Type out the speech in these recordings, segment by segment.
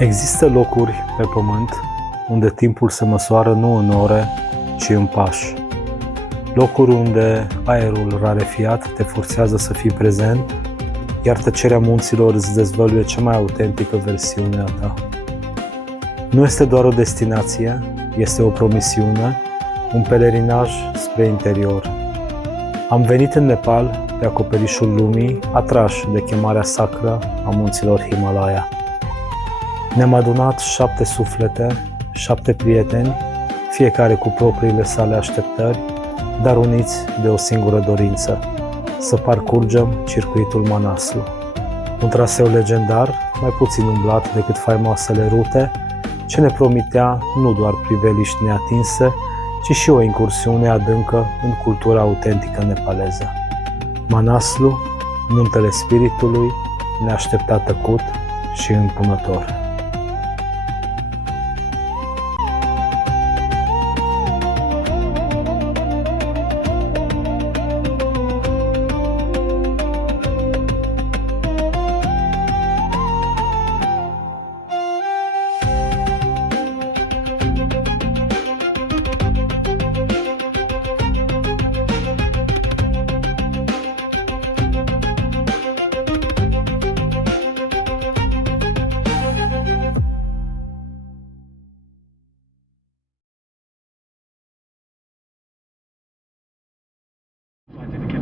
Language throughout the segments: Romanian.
Există locuri pe pământ unde timpul se măsoară nu în ore, ci în pași. Locuri unde aerul rarefiat te forțează să fii prezent, iar tăcerea munților îți dezvăluie cea mai autentică versiune a ta. Nu este doar o destinație, este o promisiune, un pelerinaj spre interior. Am venit în Nepal, pe acoperișul lumii, atrași de chemarea sacră a munților Himalaya. Ne-am adunat 7 suflete, 7 prieteni, fiecare cu propriile sale așteptări, dar uniți de o singură dorință: să parcurgem circuitul Manaslu. Un traseu legendar, mai puțin umblat decât faimoasele rute, ce ne promitea nu doar priveliști neatinse, ci și o incursiune adâncă în cultura autentică nepaleză. Manaslu, muntele spiritului, ne aștepta tăcut și impunător.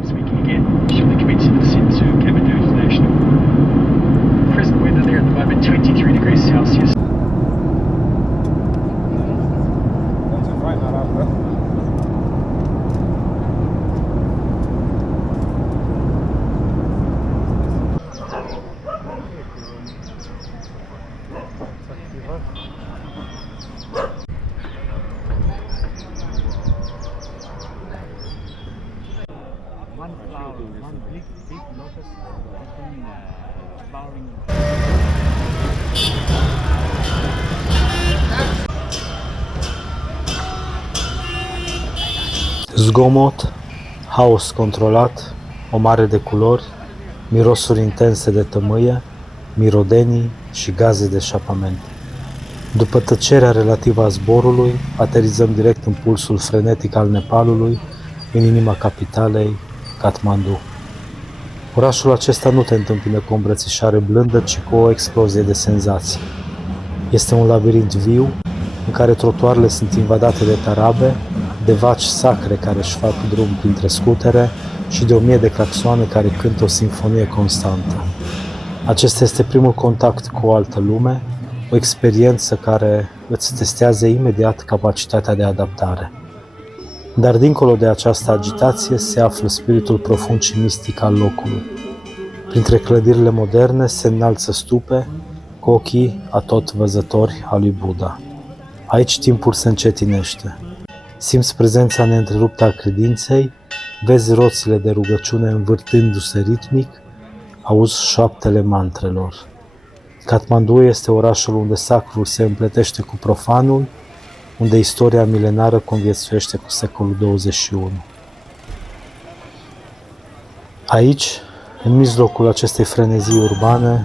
Speaking again, shortly commencing the descent to Kathmandu International. Present weather there at the moment, 23 degrees Celsius. One flower, one big lotus flowering. Zgomot, haos controlat, o mare de culori, mirosuri intense de tămâie, mirodenii și gaze de eșapament. După tăcerea relativă a zborului, aterizăm direct în pulsul frenetic al Nepalului, în inima capitalei, Kathmandu. Orașul acesta nu te întâmpină cu o îmbrățișare blândă, ci cu o explozie de senzații. Este un labirint viu, în care trotuarele sunt invadate de tarabe, de vaci sacre care își fac drum printre scutere și de 1000 de claxoane care cântă o sinfonie constantă. Acesta este primul contact cu o altă lume, o experiență care îți testează imediat capacitatea de adaptare. Dar dincolo de această agitație se află spiritul profund și mistic al locului. Printre clădirile moderne se înalță stupe cu ochii atot văzători a lui Buddha. Aici timpul se încetinește. Simți prezența neîntreruptă a credinței, vezi roțile de rugăciune învârtându-se ritmic, auzi șoaptele mantrelor. Kathmandu este orașul unde sacrul se împletește cu profanul, unde istoria milenară conviețuiește cu secolul 21. Aici, în mijlocul acestei frenezii urbane,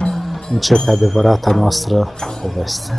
începe adevărata noastră poveste.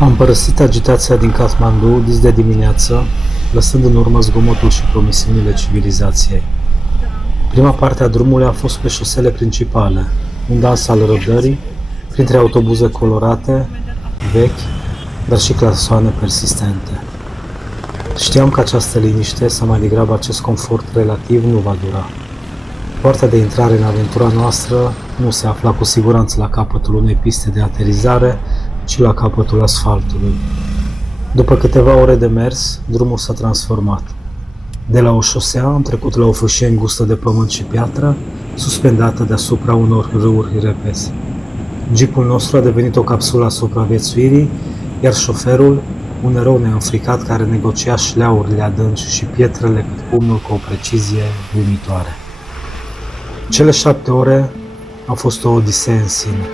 Am părăsit agitația din Kathmandu dis de dimineață, lăsând în urmă zgomotul și promisiunile civilizației. Prima parte a drumului a fost pe șosele principale, un dans al răbdării, printre autobuze colorate, vechi, dar și clasoane persistente. Știam că această liniște, sau mai degrabă acest confort relativ, nu va dura. Poarta de intrare în aventura noastră nu se afla cu siguranță la capătul unei piste de aterizare, ci la capătul asfaltului. După câteva ore de mers, drumul s-a transformat. De la o șosea am trecut la o fâșie îngustă de pământ și piatră, suspendată deasupra unor râuri repezi. Jeepul nostru a devenit o capsulă a supraviețuirii, iar șoferul, un erou neînfricat care negocia șleaurile adânci și pietrele cât pumnul cu o precizie uimitoare. Cele 7 ore au fost o odisee în sine.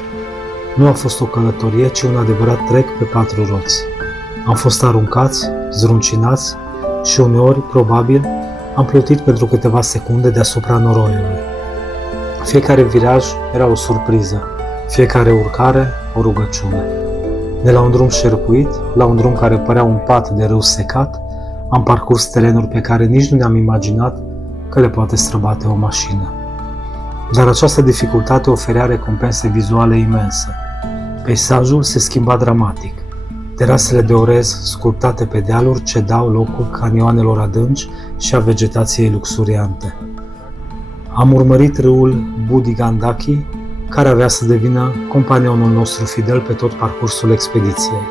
Nu a fost o călătorie, ci un adevărat trek pe 4 roți. Am fost aruncați, zruncinați și uneori, probabil, am plutit pentru câteva secunde deasupra noroiului. Fiecare viraj era o surpriză, fiecare urcare o rugăciune. De la un drum șerpuit, la un drum care părea un pat de râu secat, am parcurs terenuri pe care nici nu ne-am imaginat că le poate străbate o mașină. Dar această dificultate oferea recompense vizuale imense. Peisajul se schimba dramatic. Terasele de orez sculptate pe dealuri cedau locul canioanelor adânci și a vegetației luxuriante. Am urmărit râul Budi Gandaki, care avea să devină companionul nostru fidel pe tot parcursul expediției.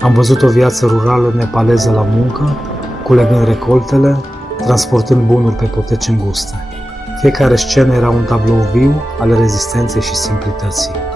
Am văzut o viață rurală nepaleză la muncă, culegând recoltele, transportând bunuri pe poteci înguste. Fiecare scenă era un tablou viu al rezistenței și simplității.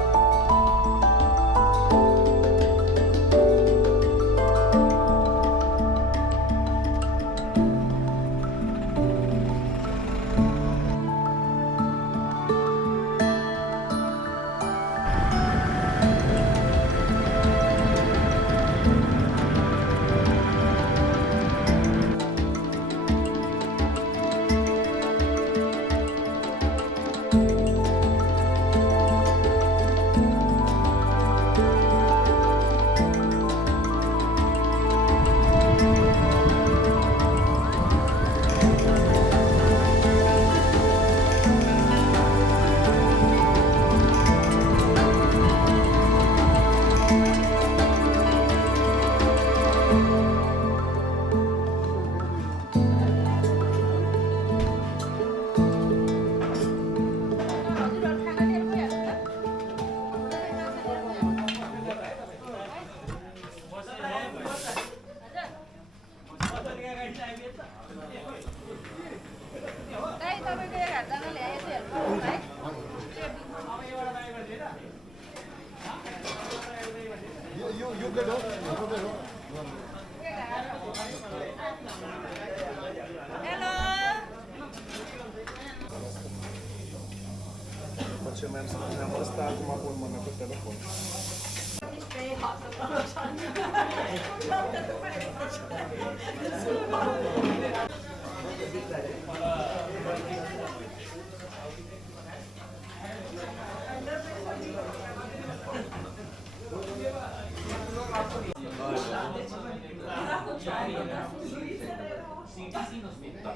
Ne-am ăsta acum cu mână pe telefon.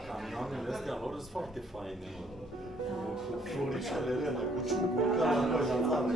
Camioanele astea lor sunt foarte faine. Cu floricele rele, cu ciubuca la noi la țară.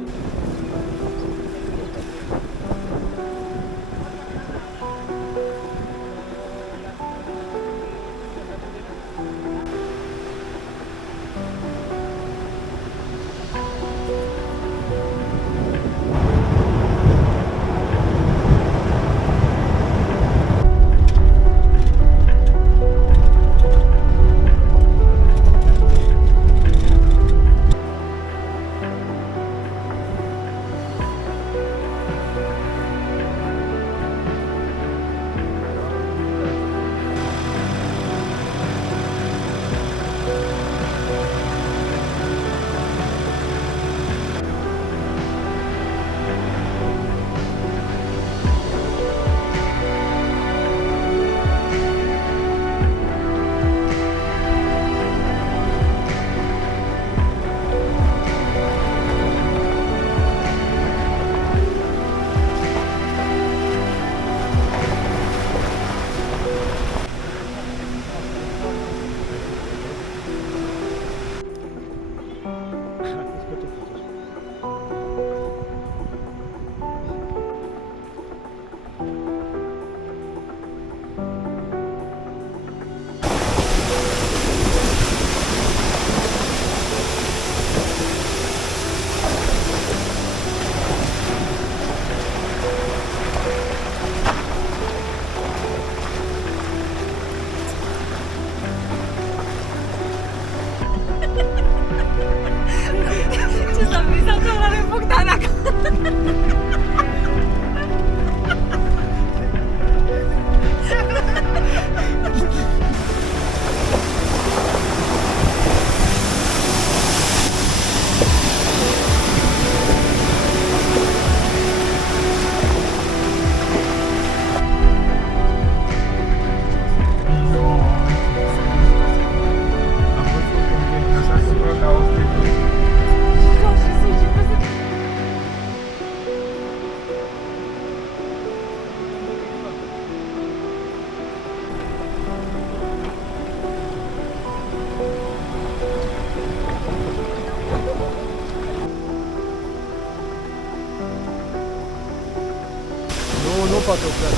poate oprea.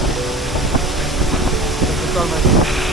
Total mai bine.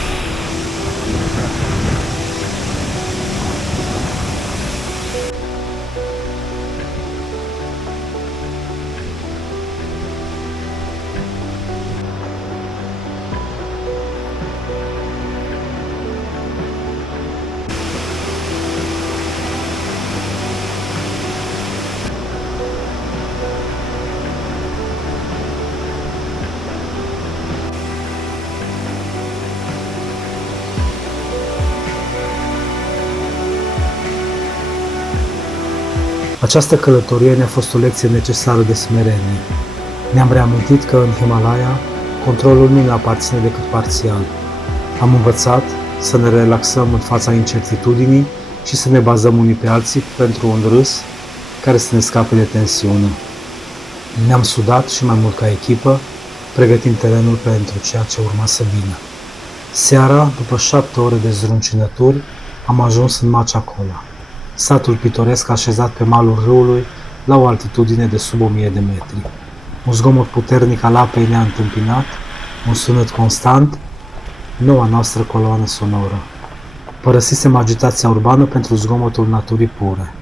Această călătorie ne-a fost o lecție necesară de smerenie. Ne-am reamintit că în Himalaya controlul nu ne aparține decât parțial. Am învățat să ne relaxăm în fața incertitudinii și să ne bazăm unii pe alții pentru un râs care să ne scape de tensiune. Ne-am sudat și mai mult ca echipă, pregătind terenul pentru ceea ce urma să vină. Seara, după 7 ore de zruncinături, am ajuns în Machacola, satul pitoresc așezat pe malul râului la o altitudine de sub 1000 de metri. Un zgomot puternic al apei ne-a întâmpinat, un sunet constant, noua noastră coloană sonoră. Părăsisem agitația urbană pentru zgomotul naturii pure.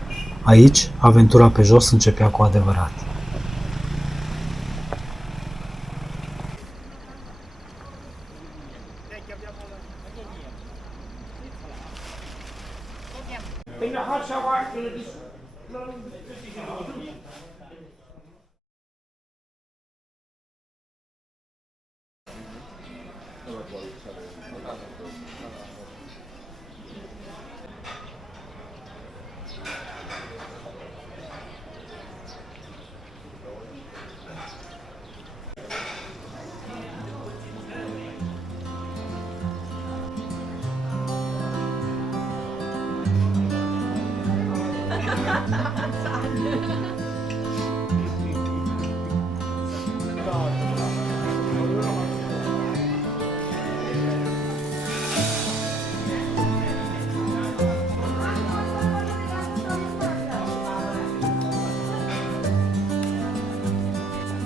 Aici, aventura pe jos începea cu adevărat.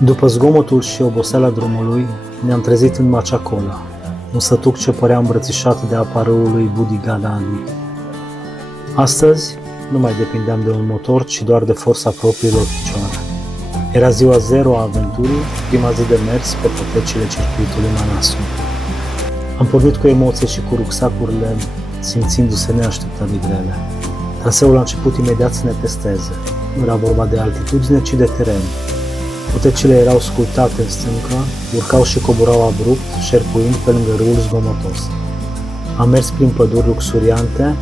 După zgomotul și oboseala drumului, ne-am trezit în Machacola, un sătuc ce părea îmbrățișat de apa râului Budigadani. Astăzi nu mai depindeam de un motor, ci doar de forța propriilor picioare. Era ziua 0 a aventurii, prima zi de mers pe potecile circuitului Manaslu. Am pornit cu emoție și cu rucsacurile, simțindu-se neașteptat de grele. Traseul a început imediat să ne testeze. Nu era vorba de altitudine, ci de teren. Potecile erau sculptate în stâncă, urcau și coborau abrupt, șerpuind pe lângă râul zgomotos. Am mers prin păduri luxuriante,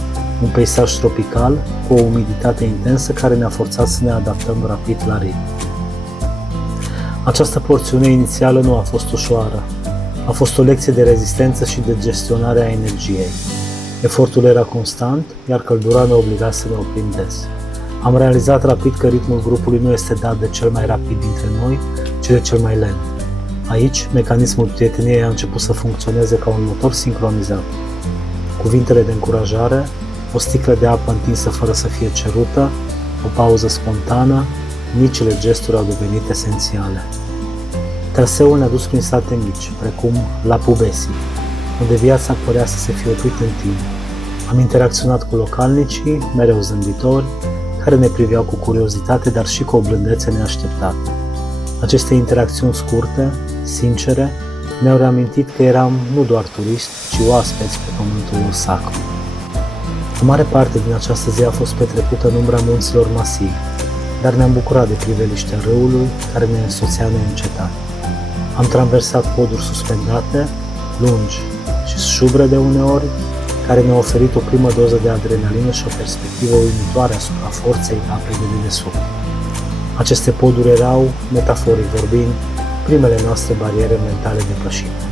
un peisaj tropical, cu o umiditate intensă care ne-a forțat să ne adaptăm rapid la ritm. Această porțiune inițială nu a fost ușoară. A fost o lecție de rezistență și de gestionare a energiei. Efortul era constant, iar căldura ne obliga să ne oprim des. Am realizat rapid că ritmul grupului nu este dat de cel mai rapid dintre noi, ci de cel mai lent. Aici, mecanismul prieteniei a început să funcționeze ca un motor sincronizat. Cuvintele de încurajare, o sticlă de apă întinsă fără să fie cerută, o pauză spontană, micile gesturi au devenit esențiale. Traseul ne-a dus prin sate mici, precum La Pubesi, unde viața părea să se fie oprit în timp. Am interacționat cu localnicii, mereu zâmbitori, care ne priveau cu curiozitate, dar și cu o blândețe neașteptată. Aceste interacțiuni scurte, sincere, ne-au reamintit că eram nu doar turiști, ci oaspeți pe pământul sacru. O mare parte din această zi a fost petrecută în umbra munților masivi, dar ne-am bucurat de priveliștea râului care ne însoțea neîncetat. Am traversat poduri suspendate, lungi și șubrede uneori, care ne-a oferit o primă doză de adrenalină și o perspectivă uimitoare asupra forței apei de dedesubt. Aceste poduri erau, metaforic vorbind, primele noastre bariere mentale depășite.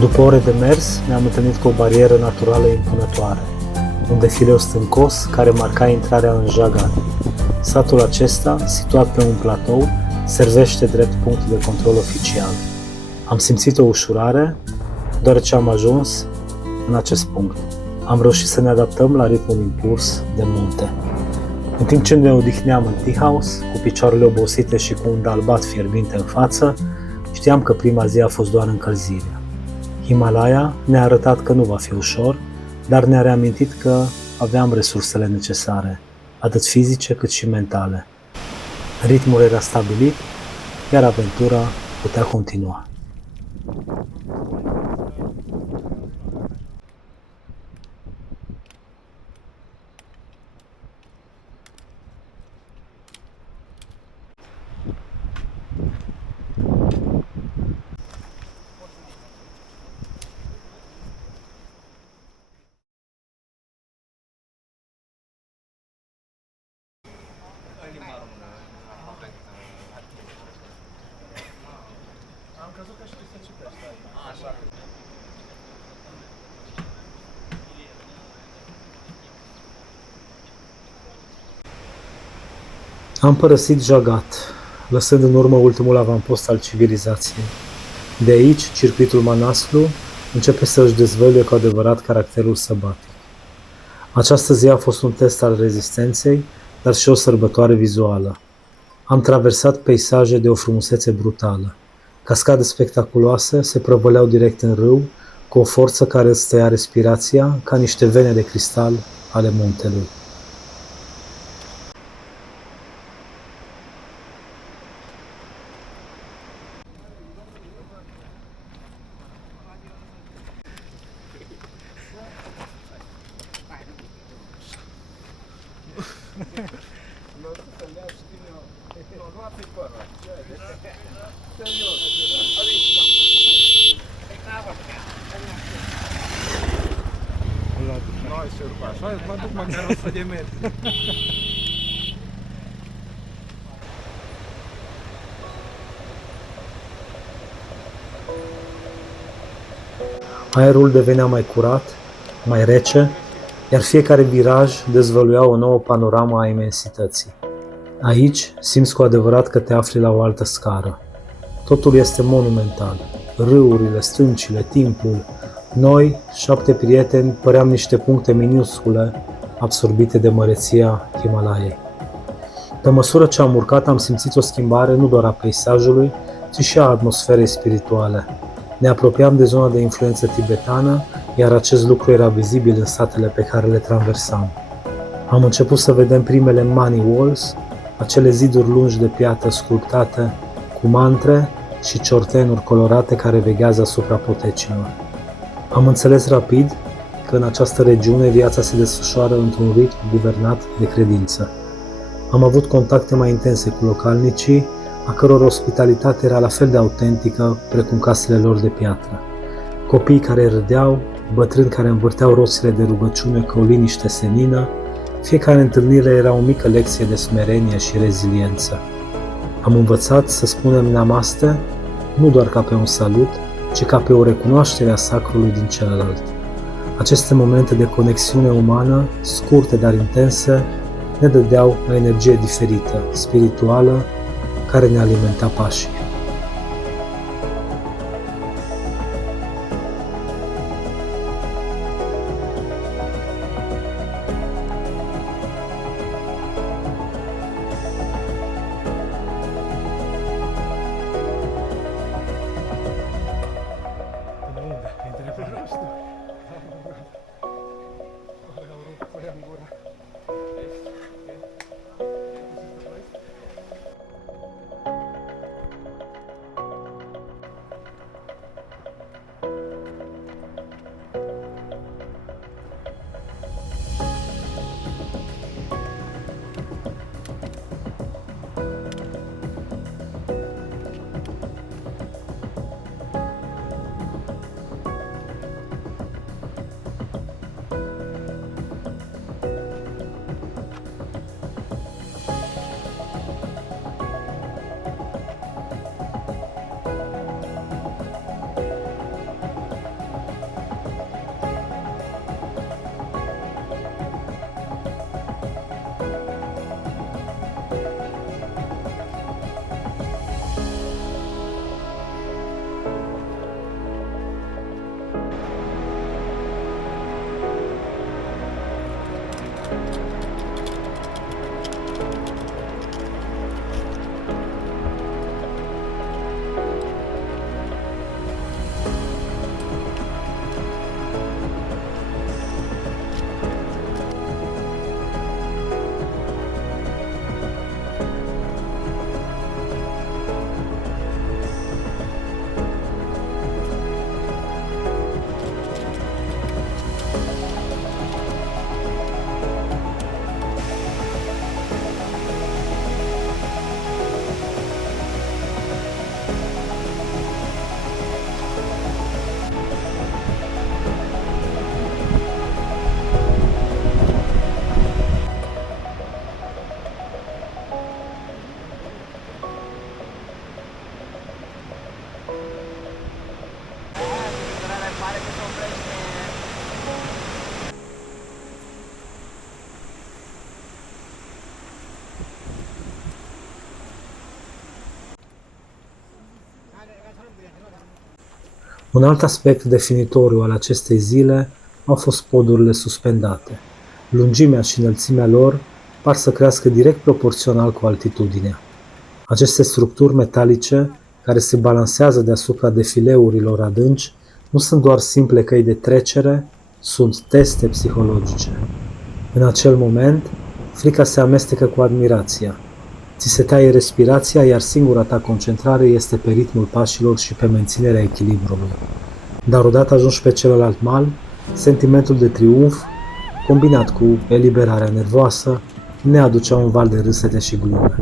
După ore de mers, ne-am întâlnit cu o barieră naturală impunătoare, un defileu stâncos care marca intrarea în Jagat. Satul acesta, situat pe un platou, servește drept punct de control oficial. Am simțit o ușurare, deoarece am ajuns în acest punct. Am reușit să ne adaptăm la ritmul impuls de munte. În timp ce ne odihneam în tea house, cu picioarele obosite și cu un dalbat fierbinte în față, știam că prima zi a fost doar încălzirea. Himalaya ne-a arătat că nu va fi ușor, dar ne-a reamintit că aveam resursele necesare, atât fizice cât și mentale. Ritmul era stabilit, iar aventura putea continua. Am părăsit Jagat. lăsând în urmă ultimul avampost al civilizației. De aici, circuitul Manaslu începe să își dezvăluie cu adevărat caracterul sălbatic. Această zi a fost un test al rezistenței, dar și o sărbătoare vizuală. Am traversat peisaje de o frumusețe brutală. Cascade spectaculoase se prăvăleau direct în râu, cu o forță care îți tăia respirația, ca niște vene de cristal ale muntelui. Noi se urca așa, mă duc măcar 100 de metri. Aerul devenea mai curat, mai rece, iar fiecare viraj dezvăluia o nouă panoramă a imensității. Aici simți cu adevărat că te afli la o altă scară. Totul este monumental. Râurile, stâncile, timpul. Noi, 7 prieteni, păream niște puncte minuscule, absorbite de măreția Himalaiei. Pe măsură ce am urcat, am simțit o schimbare nu doar a peisajului, ci și a atmosferei spirituale. Ne apropiam de zona de influență tibetană, iar acest lucru era vizibil în satele pe care le traversam. Am început să vedem primele Mani Walls, acele ziduri lungi de piatră sculptate, cu mantre și ciortenuri colorate care veghează asupra potecilor. Am înțeles rapid că în această regiune viața se desfășoară într-un ritm guvernat de credință. Am avut contacte mai intense cu localnicii, a căror ospitalitate era la fel de autentică precum casele lor de piatră. Copii care râdeau, bătrâni care învârteau roțile de rugăciune cu o liniște senină, fiecare întâlnire era o mică lecție de smerenie și reziliență. Am învățat să spunem namaste nu doar ca pe un salut, ci ca pe o recunoaștere a sacrului din celălalt. Aceste momente de conexiune umană, scurte dar intense, ne dădeau o energie diferită, spirituală, care ne alimenta pașii. Un alt aspect definitoriu al acestei zile au fost podurile suspendate. Lungimea și înălțimea lor par să crească direct proporțional cu altitudinea. Aceste structuri metalice, care se balansează deasupra defileurilor adânci, nu sunt doar simple căi de trecere, sunt teste psihologice. În acel moment, frica se amestecă cu admirația. Ți se taie respirația, iar singura ta concentrare este pe ritmul pașilor și pe menținerea echilibrului. Dar odată ajungi pe celălalt mal, sentimentul de triumf, combinat cu eliberarea nervoasă, ne aducea un val de râsete și glume.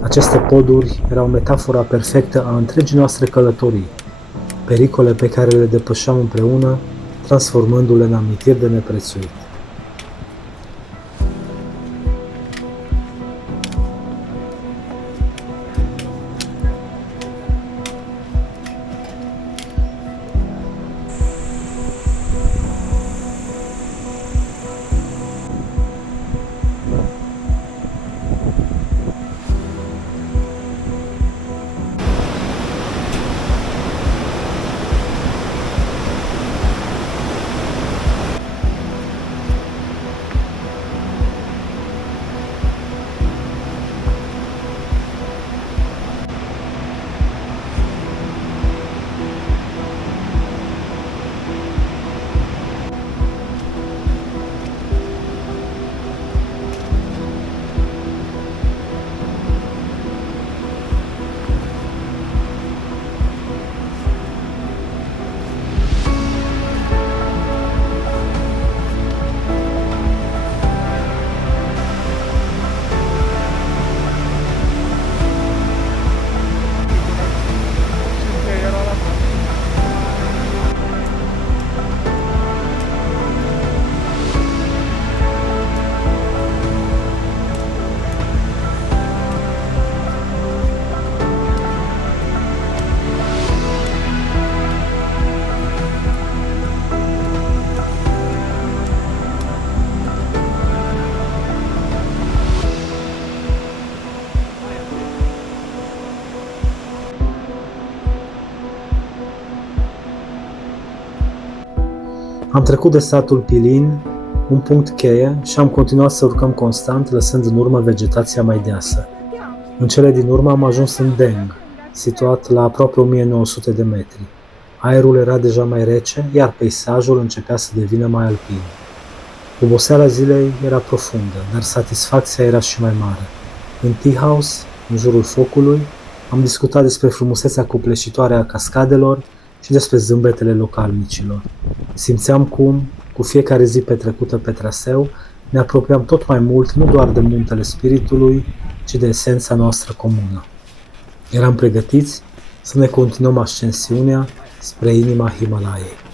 Aceste poduri erau metafora perfectă a întregii noastre călătorii, pericole pe care le depășeam împreună, transformându-le în amintiri de neprețuit. Am trecut de satul Pilin, un punct cheie, și am continuat să urcăm constant, lăsând în urmă vegetația mai deasă. În cele din urmă am ajuns în Deng, situat la aproape 1900 de metri. Aerul era deja mai rece, iar peisajul începea să devină mai alpin. Oboseala zilei era profundă, dar satisfacția era și mai mare. În tea house, în jurul focului, am discutat despre frumusețea copleșitoare a cascadelor și despre zâmbetele localnicilor. Simțeam cum, cu fiecare zi petrecută pe traseu, ne apropiam tot mai mult nu doar de muntele spiritului, ci de esența noastră comună. Eram pregătiți să ne continuăm ascensiunea spre inima Himalaiei.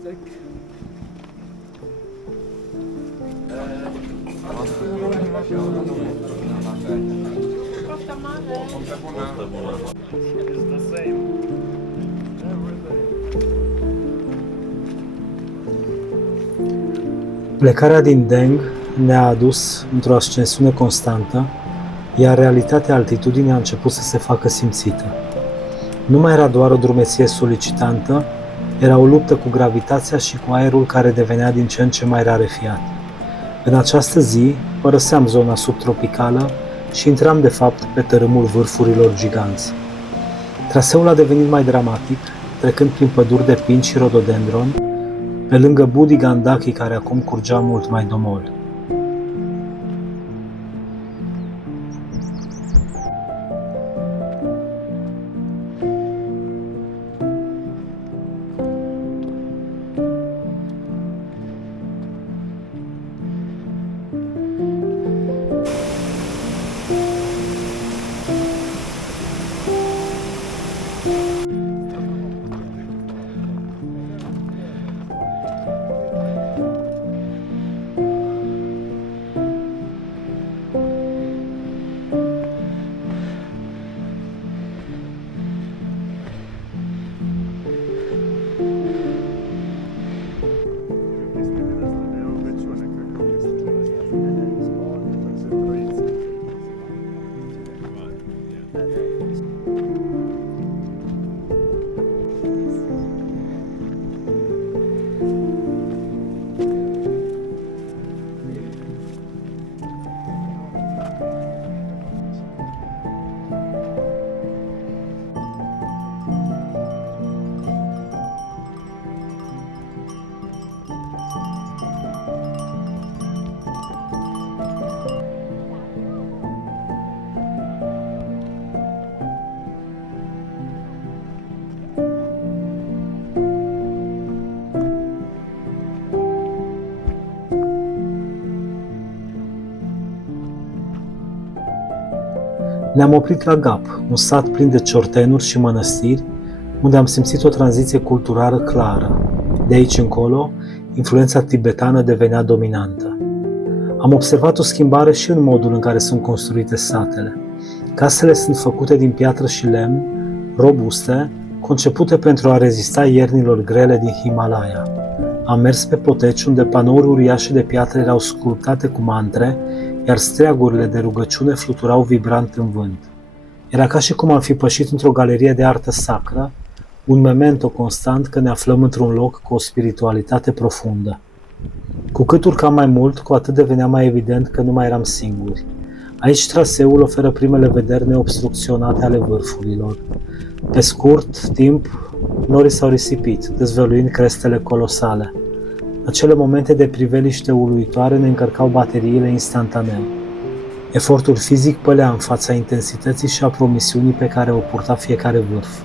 It's the same. Plecarea din Deng ne-a adus într-o ascensiune constantă, iar realitatea altitudinii a început să se facă simțită. Nu mai era doar o drumeție solicitantă, era o luptă cu gravitația și cu aerul care devenea din ce în ce mai rarefiat. În această zi, părăseam zona subtropicală și intram de fapt pe tărâmul vârfurilor giganți. Traseul a devenit mai dramatic, trecând prin păduri de pin și rododendron, pe lângă Budi Gandaki, care acum curgea mult mai domol. Ne-am oprit la Gap, un sat plin de ciortenuri și mănăstiri, unde am simțit o tranziție culturală clară. De aici încolo, influența tibetană devenea dominantă. Am observat o schimbare și în modul în care sunt construite satele. Casele sunt făcute din piatră și lemn, robuste, concepute pentru a rezista iernilor grele din Himalaya. Am mers pe poteci unde panouri uriașe de piatră erau sculptate cu mantre, iar streagurile de rugăciune fluturau vibrant în vânt. Era ca și cum am fi pășit într-o galerie de artă sacră, un memento constant că ne aflăm într-un loc cu o spiritualitate profundă. Cu cât urcam mai mult, cu atât devenea mai evident că nu mai eram singuri. Aici traseul oferă primele vederi neobstrucționate ale vârfurilor. Pe scurt timp, norii s-au risipit, dezvăluind crestele colosale. Acele momente de priveliște uluitoare ne încărcau bateriile instantaneu. Efortul fizic pălea în fața intensității și a promisiunii pe care o purta fiecare vârf.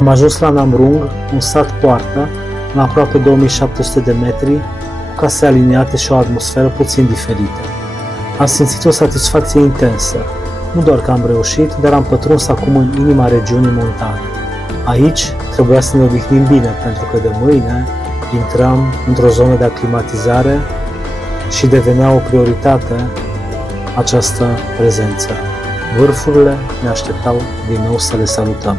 Am ajuns la Namrung, un sat poartă, la aproape 2700 de metri, cu case aliniate și o atmosferă puțin diferită. Am simțit o satisfacție intensă. Nu doar că am reușit, dar am pătruns acum în inima regiunii montane. Aici trebuia să ne odihnim bine, pentru că de mâine intrăm într-o zonă de aclimatizare și devenea o prioritate această prezență. Vârfurile ne așteptau din nou să le salutăm.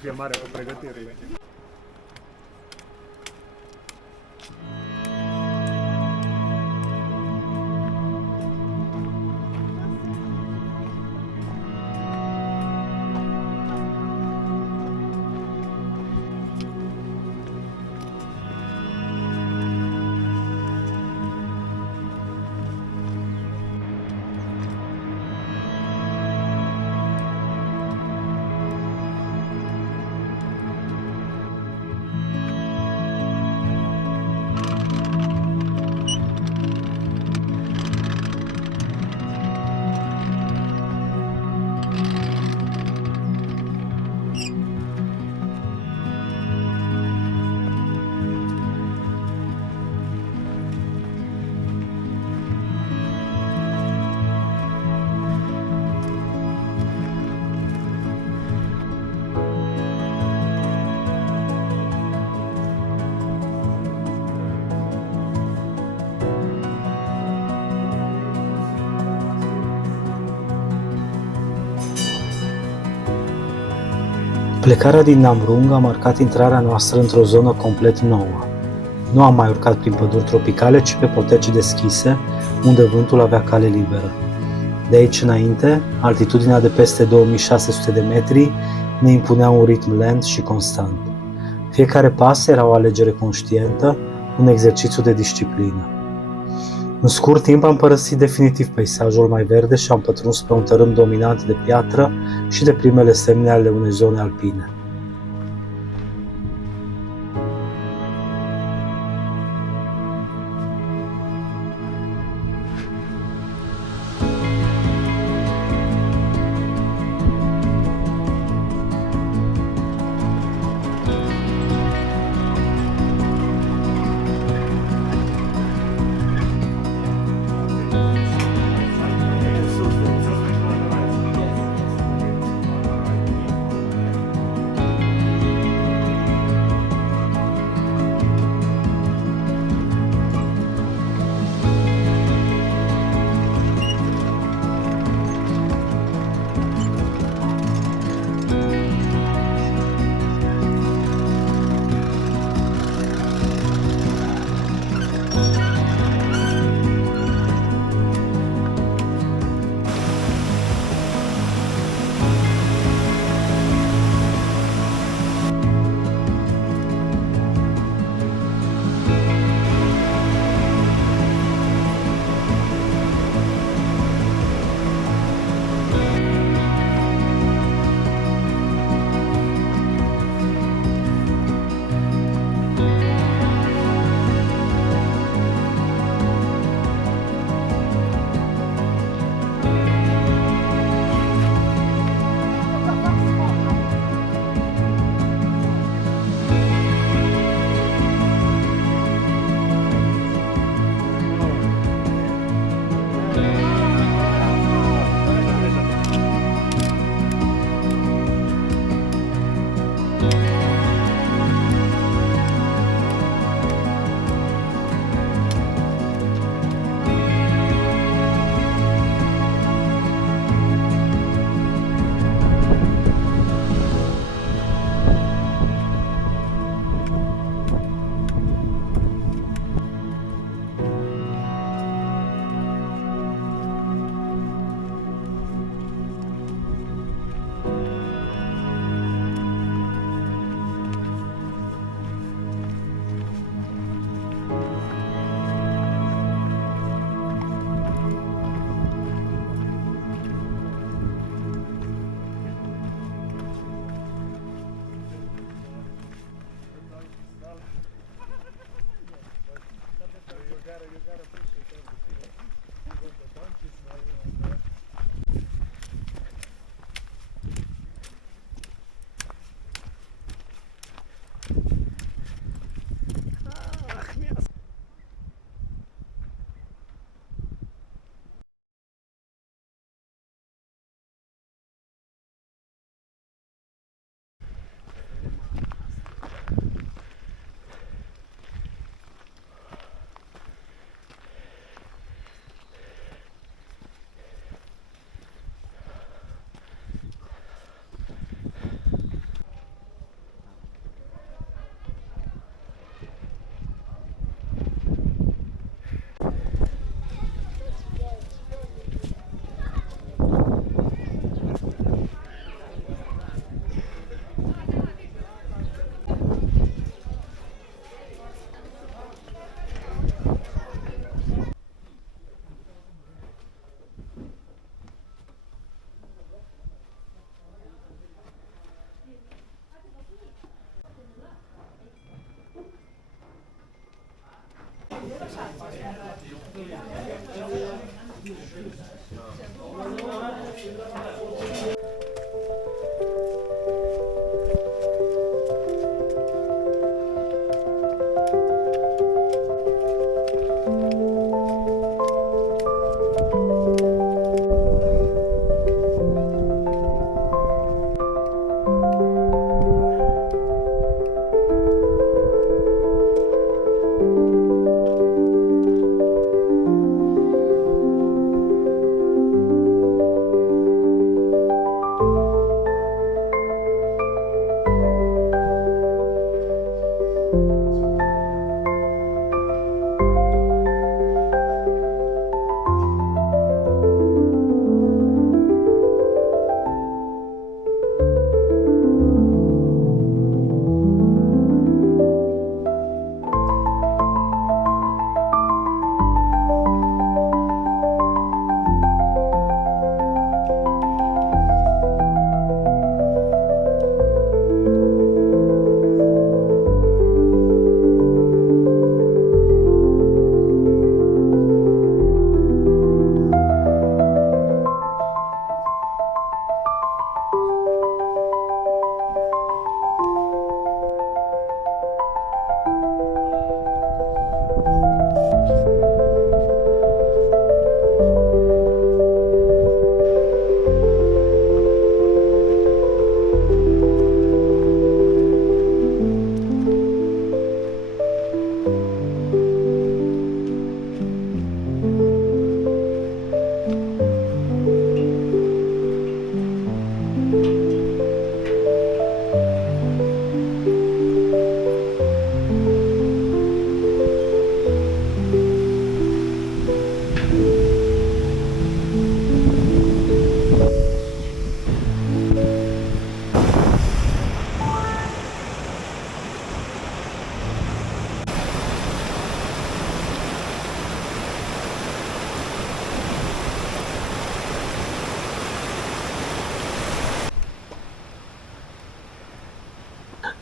Fie mare cu pregătirile. Plecarea din Namrung a marcat intrarea noastră într-o zonă complet nouă. Nu am mai urcat prin păduri tropicale, ci pe poteci deschise, unde vântul avea cale liberă. De aici înainte, altitudinea de peste 2600 de metri ne impunea un ritm lent și constant. Fiecare pas era o alegere conștientă, un exercițiu de disciplină. În scurt timp am părăsit definitiv peisajul mai verde și am pătruns pe un tărâm dominant de piatră și de primele semne ale unei zone alpine.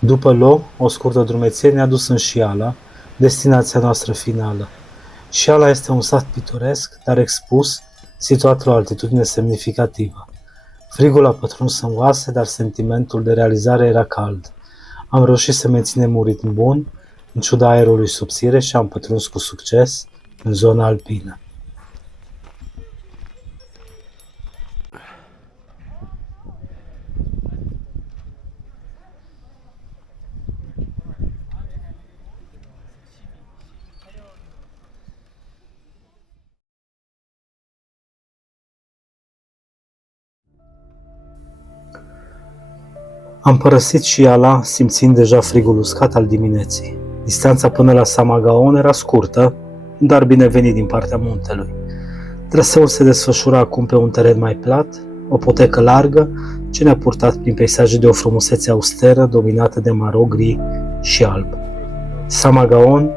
După Lo, o scurtă drumeție ne-a dus în Șiala, destinația noastră finală. Șiala este un sat pitoresc, dar expus, situat la o altitudine semnificativă. Frigul a pătruns în oase, dar sentimentul de realizare era cald. Am reușit să menținem un ritm bun, în ciuda aerului subțire, și am pătruns cu succes în zona alpină. Am părăsit Șiala, simțind deja frigul uscat al dimineții. Distanța până la Samagaon era scurtă, dar binevenit din partea muntelui. Traseul se desfășura acum pe un teren mai plat, o potecă largă, ce ne-a purtat prin peisaje de o frumusețe austeră, dominată de maro gri și alb. Samagaon,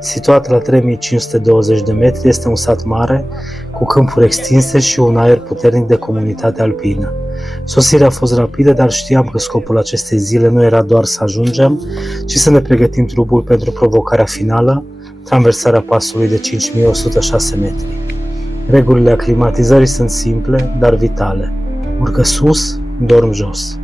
situat la 3520 de metri, este un sat mare, cu câmpuri extinse și un aer puternic de comunitate alpină. Sosirea a fost rapidă, dar știam că scopul acestei zile nu era doar să ajungem, ci să ne pregătim trupul pentru provocarea finală, traversarea pasului de 5106 metri. Regulile aclimatizării sunt simple, dar vitale. Urcă sus, dorm jos.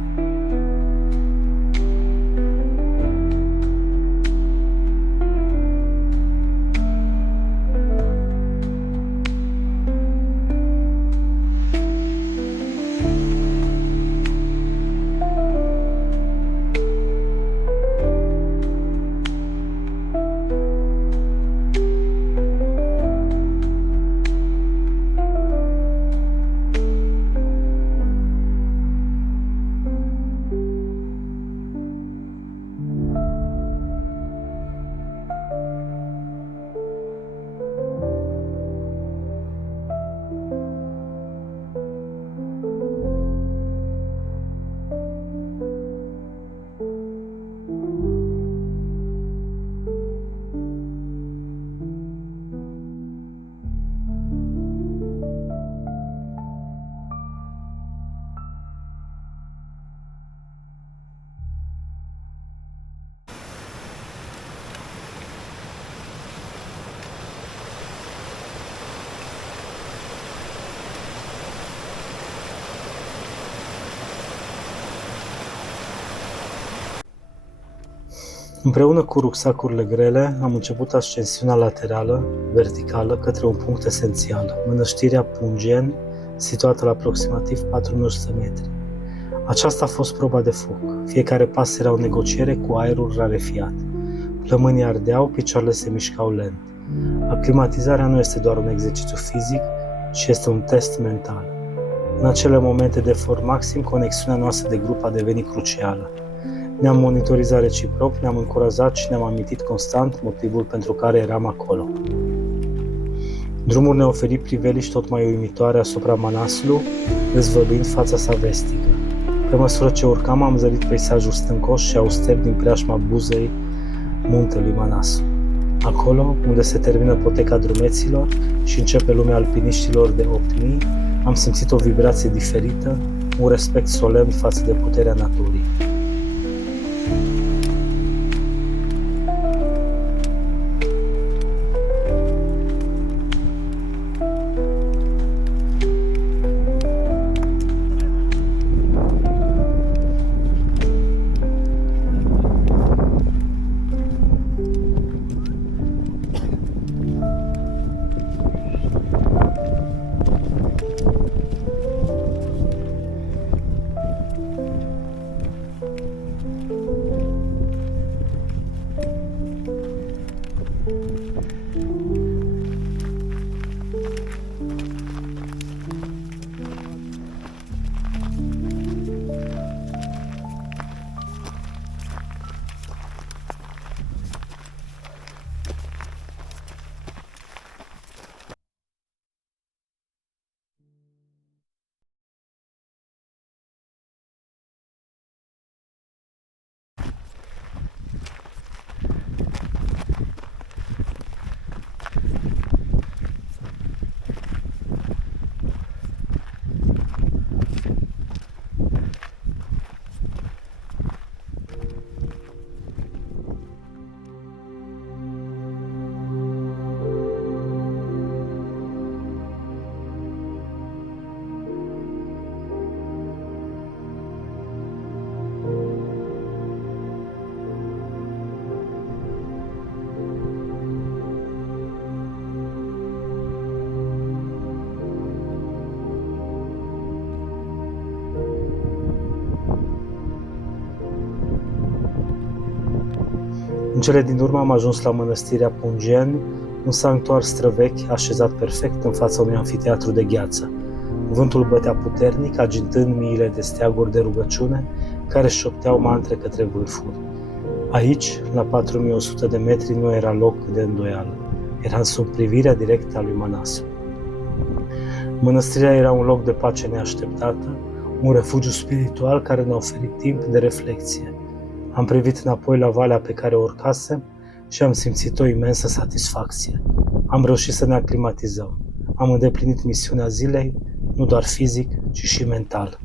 Împreună cu rucsacurile grele, am început ascensiunea laterală, verticală, către un punct esențial, mănăștirea Pungien, situată la aproximativ 400 metri. Aceasta a fost proba de foc. Fiecare pas era o negociere cu aerul rarefiat. Plămânii ardeau, picioarele se mișcau lent. Aclimatizarea nu este doar un exercițiu fizic, ci este un test mental. În acele momente de efort maxim, conexiunea noastră de grup a devenit crucială. Ne-am monitorizat reciproc, ne-am încurajat și ne-am amintit constant motivul pentru care eram acolo. Drumul ne-a oferit priveliști tot mai uimitoare asupra Manaslu, dezvăluind fața sa vestică. Pe măsură ce urcam, am zărit peisajul stâncos și auster din preajma buzei muntelui Manaslu. Acolo, unde se termină poteca drumeților și începe lumea alpiniștilor de 8000, am simțit o vibrație diferită, un respect solemn față de puterea naturii. În cele din urmă am ajuns la mănăstirea Pungieni, un sanctuar străvechi așezat perfect în fața unui anfiteatru de gheață. Vântul bătea puternic, agitând miile de steaguri de rugăciune care șopteau mantre către vârfuri. Aici, la 4100 de metri, nu era loc de îndoială. Era sub privirea directă a lui Manasu. Mănăstirea era un loc de pace neașteptată, un refugiu spiritual care ne-a oferit timp de reflexie. Am privit înapoi la valea pe care o urcasem și am simțit o imensă satisfacție. Am reușit să ne aclimatizăm. Am îndeplinit misiunea zilei, nu doar fizic, ci și mental.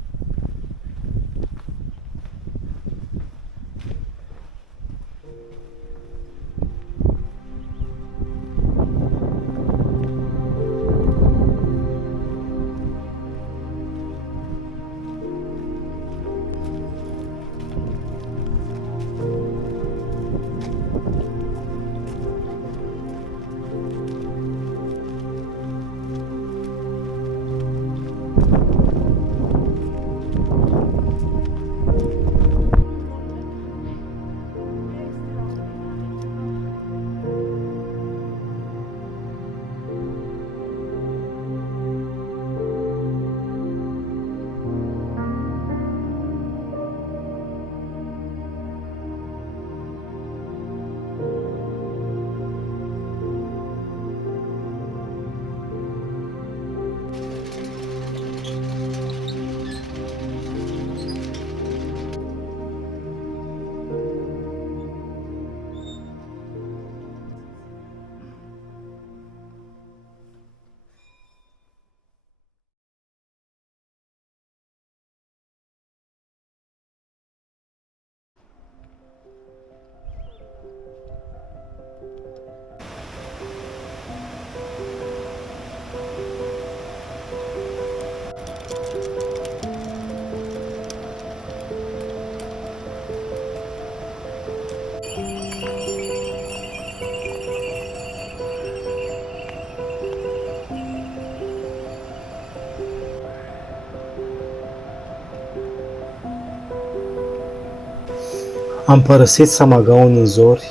Am părăsit Samagaon în zori,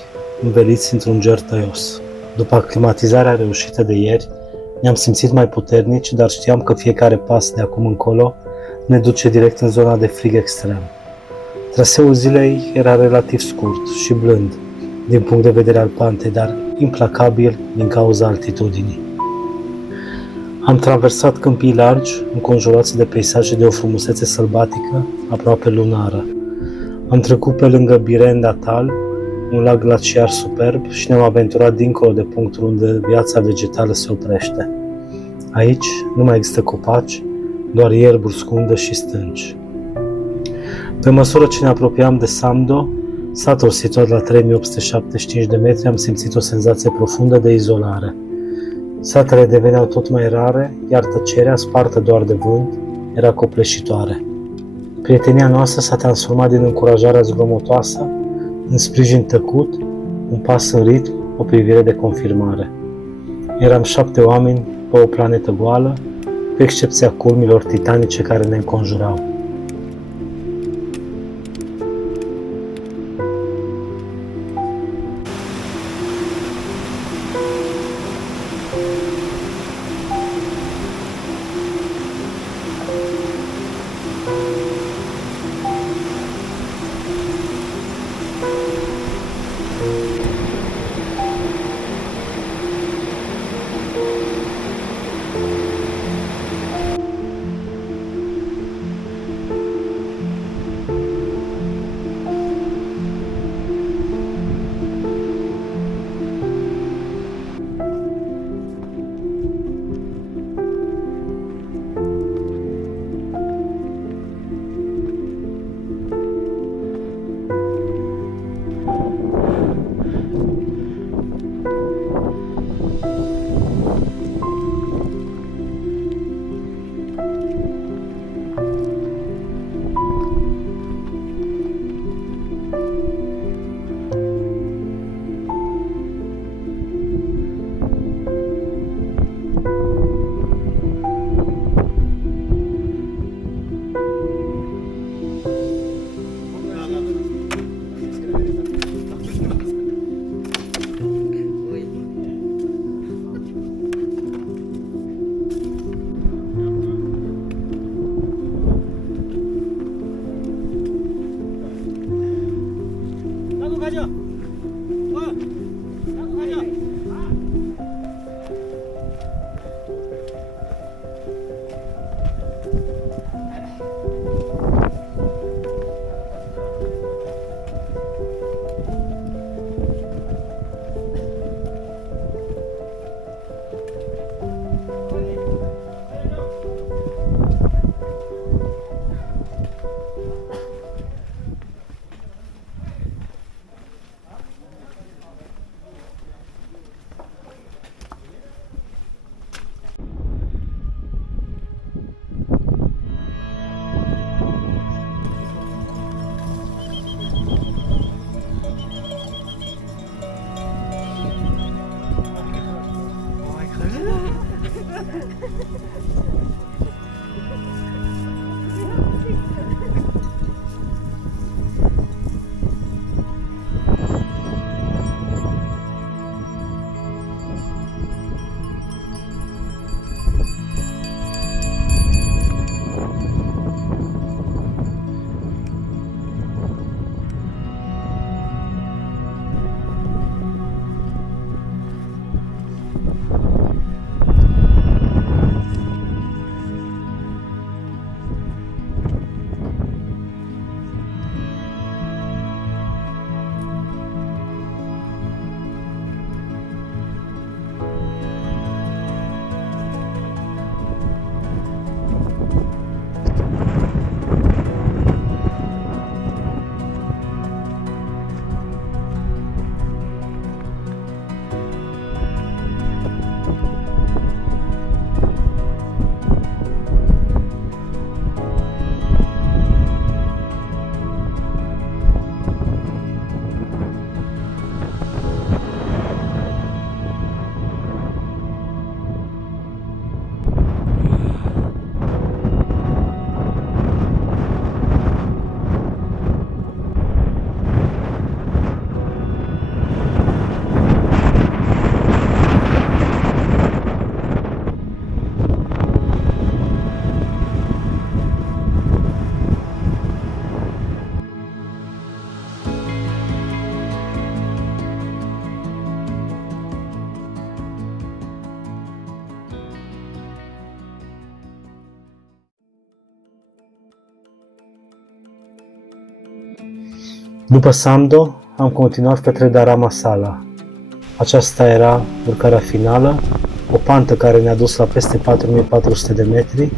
înveliți într-un ger tăios. După aclimatizarea reușită de ieri, ne-am simțit mai puternici, dar știam că fiecare pas de acum încolo ne duce direct în zona de frig extrem. Traseul zilei era relativ scurt și blând din punct de vedere al pantei, dar implacabil din cauza altitudinii. Am traversat câmpii largi, înconjurați de peisaje de o frumusețe sălbatică, aproape lunară. Am trecut pe lângă Biren Natal, un lac glaciar superb, și ne-am aventurat dincolo de punctul unde viața vegetală se oprește. Aici nu mai există copaci, doar ierburi scundă și stânci. Pe măsură ce ne apropiam de Samdo, satul situat la 3875 de metri, am simțit o senzație profundă de izolare. Satele deveneau tot mai rare, iar tăcerea, spartă doar de vânt, era copleșitoare. Prietenia noastră s-a transformat din încurajarea zgomotoasă în sprijin tăcut, un pas în ritm, o privire de confirmare. Eram 7 oameni pe o planetă goală, cu excepția culmilor titanice care ne înconjurau. După Samdo, am continuat către Dharamsala. Aceasta era urcarea finală, o pantă care ne-a dus la peste 4400 de metri.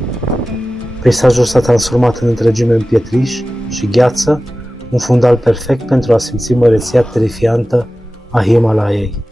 Peisajul s-a transformat în întregime în pietriș și gheață, un fundal perfect pentru a simți măreția terifiantă a Himalayei.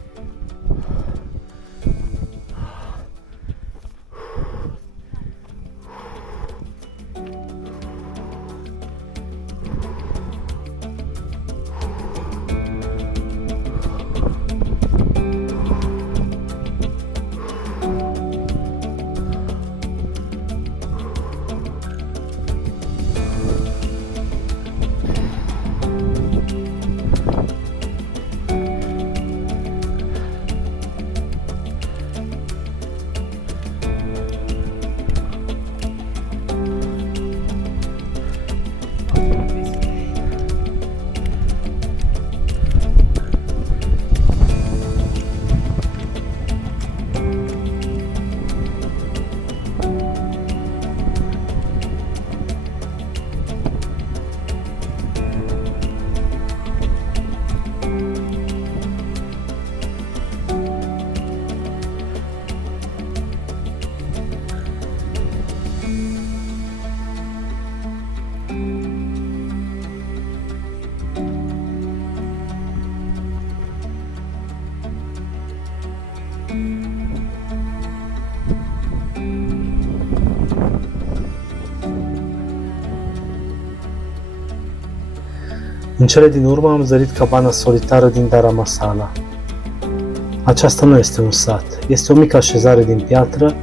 În cele din urmă am zărit cabana solitară din Dharamsala. Aceasta nu este un sat, este o mică așezare din piatră,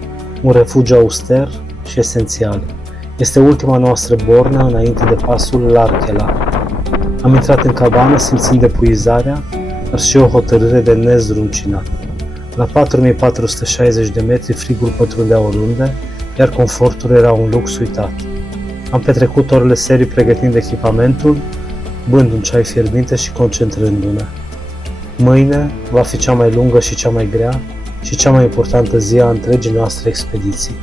un refugiu auster și esențial. Este ultima noastră bornă înainte de pasul Larkela. Am intrat în cabană simțind epuizarea, dar și o hotărâre de nezdruncinat. La 4460 de metri frigul pătrundea oriunde, iar confortul era un lux uitat. Am petrecut orele serii pregătind echipamentul, bând un ceai fierbinte și concentrându-ne. Mâine va fi cea mai lungă și cea mai grea și cea mai importantă zi a întregii noastre expediții.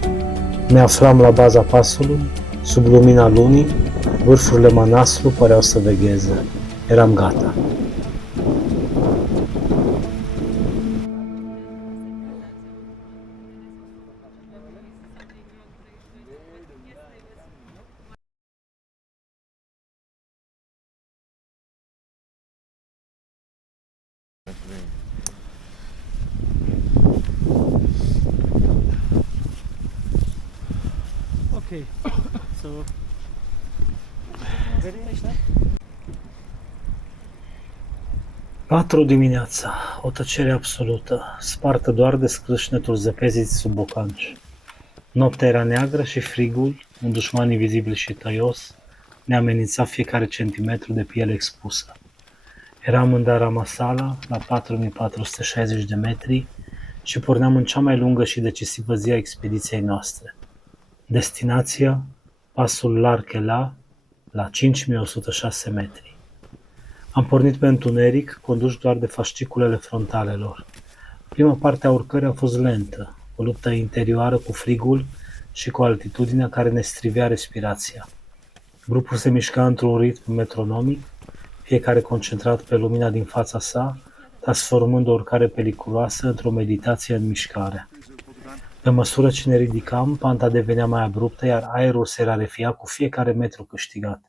Ne aflam la baza pasului, sub lumina lunii, vârfurile Manaslu păreau să vegheze. Eram gata. Okay, so ready, Aishna? 4 dimineața, o tăcere absolută, spartă doar de scrâșnetul zăpezii sub bocanci. Noaptea era neagră și frigul, un dușman invizibil și tăios, ne amenința fiecare centimetru de piele expusă. Eram în Dharamasala, la 4460 de metri, și porneam în cea mai lungă și decisivă zi a expediției noastre. Destinația, pasul Larkela, la 5106 metri. Am pornit pe întuneric, conduși doar de fasciculele frontalelor. Prima parte a urcării a fost lentă, o luptă interioară cu frigul și cu altitudinea care ne strivea respirația. Grupul se mișca într-un ritm metronomic, fiecare concentrat pe lumina din fața sa, transformând o urcare periculoasă într-o meditație în mișcare. Pe măsură ce ne ridicam, panta devenea mai abruptă, iar aerul se rarefia cu fiecare metru câștigat.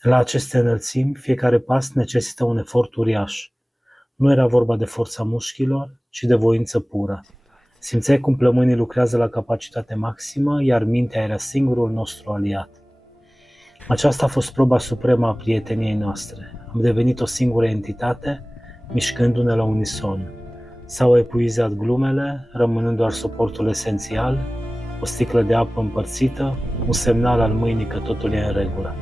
La aceste înălțimi, fiecare pas necesită un efort uriaș. Nu era vorba de forța mușchilor, ci de voință pură. Simțeai cum plămânii lucrează la capacitate maximă, iar mintea era singurul nostru aliat. Aceasta a fost proba supremă a prieteniei noastre. Am devenit o singură entitate, mișcându-ne la unison. S-au epuizat glumele, rămânând doar suportul esențial, o sticlă de apă împărțită, un semnal al mâinii că totul e în regulă.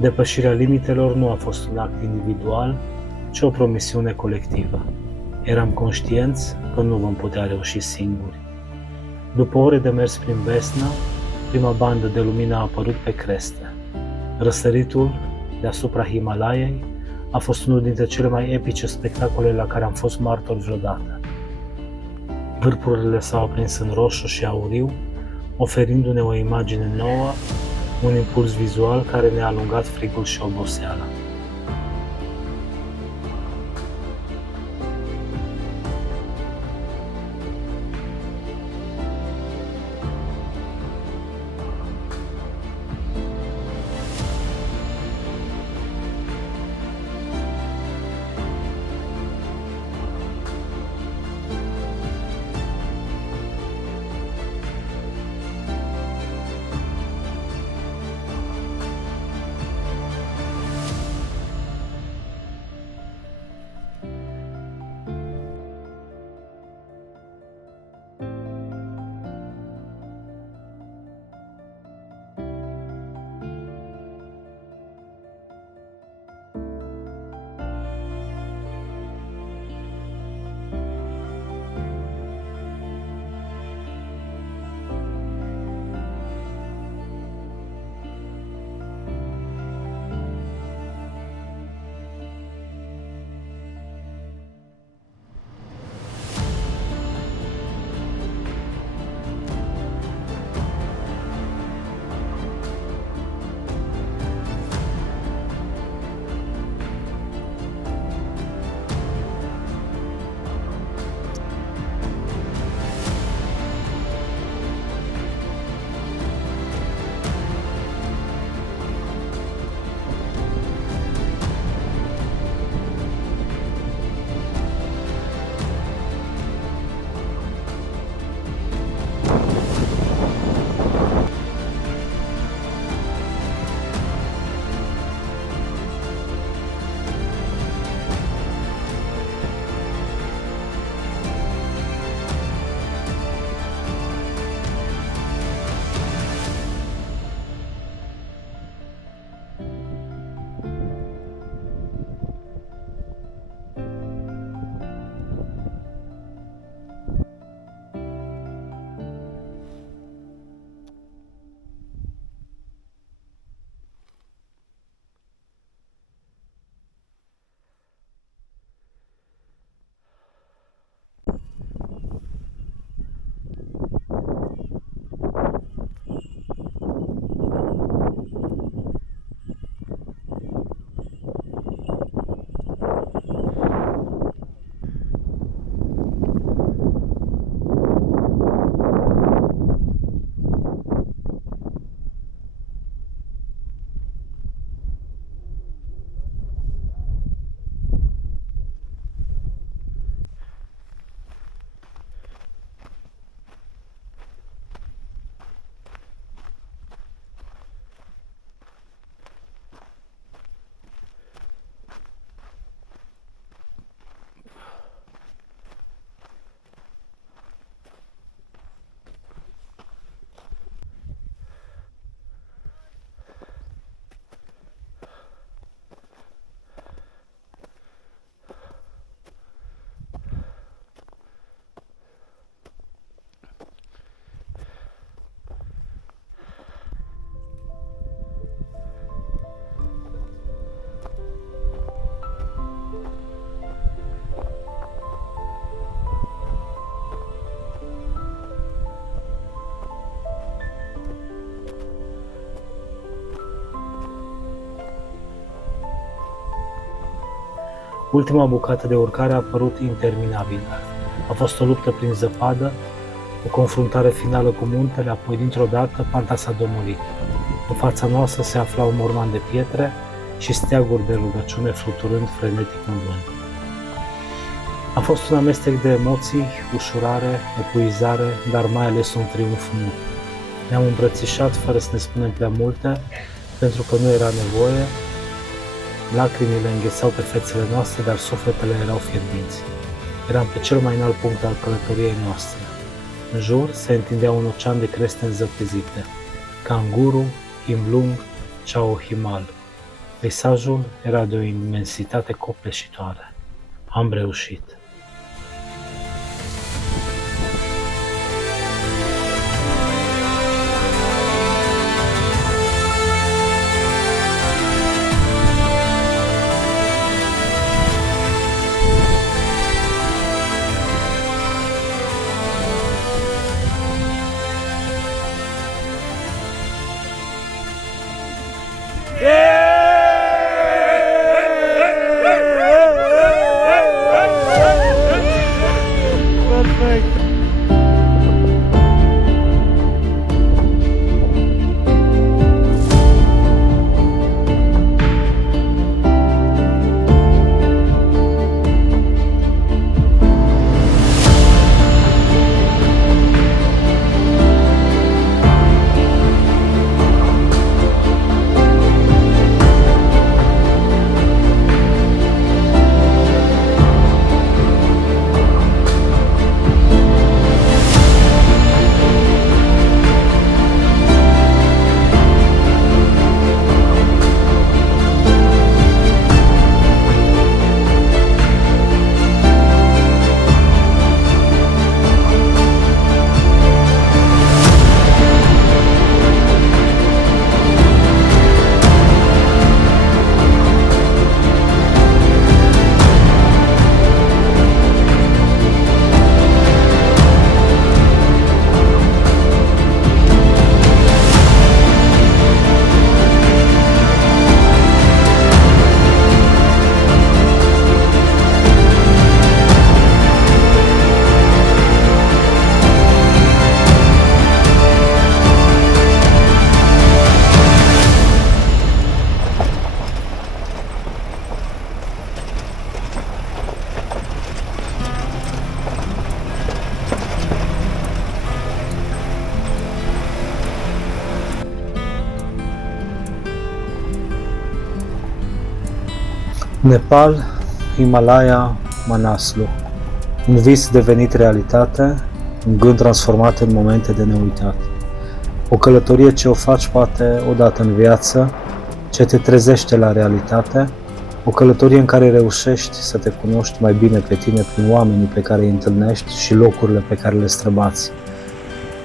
Depășirea limitelor nu a fost un act individual, ci o promisiune colectivă. Eram conștienți că nu vom putea reuși singuri. După ore de mers prin Vesna, prima bandă de lumină a apărut pe creste. Răsăritul deasupra Himalaiei a fost unul dintre cele mai epice spectacole la care am fost martor vreodată. Vârpurile s-au aprins în roșu și auriu, oferindu-ne o imagine nouă, un impuls vizual care ne-a alungat frigul și oboseala. Ultima bucată de urcare a părut interminabilă. A fost o luptă prin zăpadă, o confruntare finală cu muntele, apoi dintr-o dată panta s-a domolit. În fața noastră se afla un morman de pietre și steaguri de rugăciune fluturând frenetic în vânt. A fost un amestec de emoții, ușurare, epuizare, dar mai ales un triumf mult. Ne-am îmbrățișat fără să ne spunem prea multe, pentru că nu era nevoie. Lacrimile înghețau pe fețele noastre, dar sufletele erau fierbinți. Eram pe cel mai înalt punct al călătoriei noastre. În jur se întindea un ocean de creste înzăpezite. Kanguru, Himlung, Chao Himal. Peisajul era de o imensitate copleșitoare. Am reușit. Nepal, Himalaya, Manaslu. Un vis devenit realitate, un gând transformat în momente de neuitat. O călătorie ce o faci poate odată în viață, ce te trezește la realitate, o călătorie în care reușești să te cunoști mai bine pe tine prin oamenii pe care îi întâlnești și locurile pe care le străbați.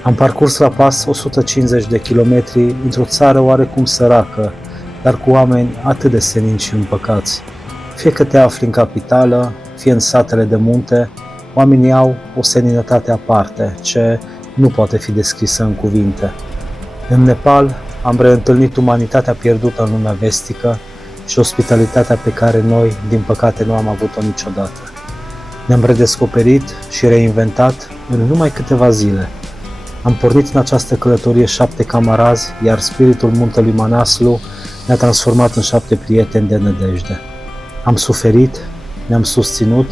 Am parcurs la pas 150 de kilometri într-o țară oarecum săracă, dar cu oameni atât de senini și împăcați. Fie că te afli în capitală, fie în satele de munte, oamenii au o seninătate aparte, ce nu poate fi descrisă în cuvinte. În Nepal am reîntâlnit umanitatea pierdută în lumea vestică și ospitalitatea pe care noi, din păcate, nu am avut-o niciodată. Ne-am redescoperit și reinventat în numai câteva zile. Am pornit în această călătorie 7 camarazi, iar spiritul muntelui Manaslu ne-a transformat în 7 prieteni de nădejde. Am suferit, ne-am susținut,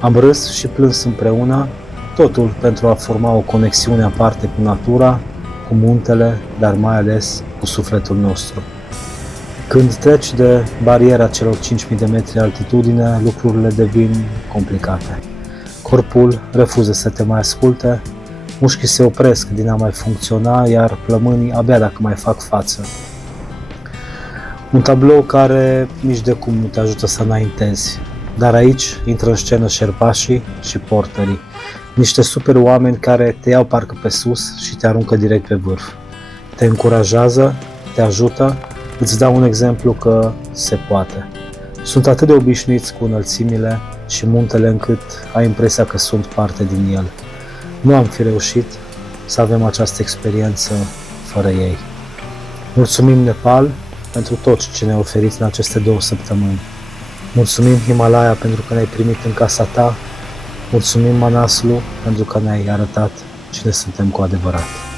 am râs și plâns împreună, totul pentru a forma o conexiune aparte cu natura, cu muntele, dar mai ales cu sufletul nostru. Când treci de bariera celor 5.000 de metri altitudine, lucrurile devin complicate. Corpul refuză să te mai asculte, mușchii se opresc din a mai funcționa, iar plămânii abia dacă mai fac față. Un tablou care nici de cum nu te ajută să înaintezi, dar aici intră în scenă șerpașii și porterii, niște super oameni care te iau parcă pe sus și te aruncă direct pe vârf. Te încurajează, te ajută, îți dau un exemplu că se poate. Sunt atât de obișnuiți cu înălțimile și muntele încât ai impresia că sunt parte din el. Nu am fi reușit să avem această experiență fără ei. Mulțumim Nepal pentru tot ce ne-a oferit în aceste 2 săptămâni. Mulțumim Himalaya pentru că ne-ai primit în casa ta. Mulțumim Manaslu pentru că ne-ai arătat cine suntem cu adevărat.